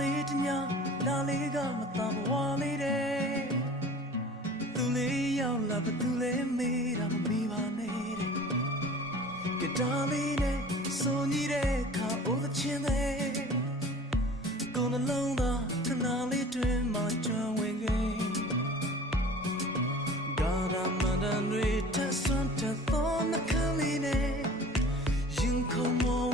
လေးတညာလာလေးကမတော်ဘဝလေးတဲ့သူလေးရောက်လာဘသူလေးမေးတာမမေးပါနဲ့တဲ့ကတားလေးနဲ့စိုးညီတဲ့ခါအိုးသချင်းတဲ့ကိုယ်နှလုံးသားခဏလေးတွင်မှကျွမ်းဝင်ခဲ့ကာရမန်ဒန်တွေထဆွမ်းထသောနှခမ်းလေးနဲ့ရင်ခုန်မော